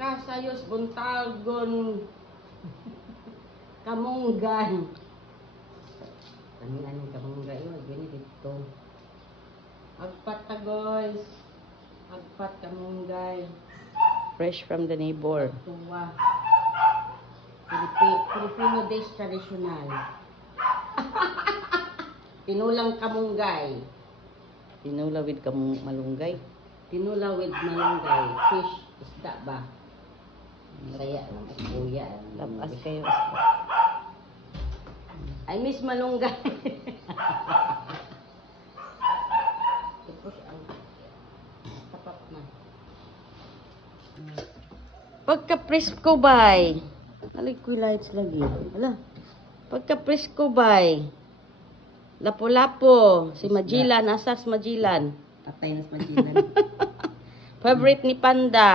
Kasayos buntagon kamunggay. Ano kamunggay yun? Gini dito. Agpat ta guys. Agpat kamunggay. Fresh from the neighbor. Tuwa. Filipino dish traditional. Tinulang kamunggay. Tinula with malunggay. Tinula with malunggay. Fish, isda ba? Saya lang. Kuya. Lapas kayo. I miss malunggay. Tapos ang tapat na. Pagka-presko bay. Nalig ko lights lagi. Hala. Pagka-presko bay. Lapo-lapo. Si Majilan. Asas Majilan. Patay na sa Majilan. Favorite ni Panda.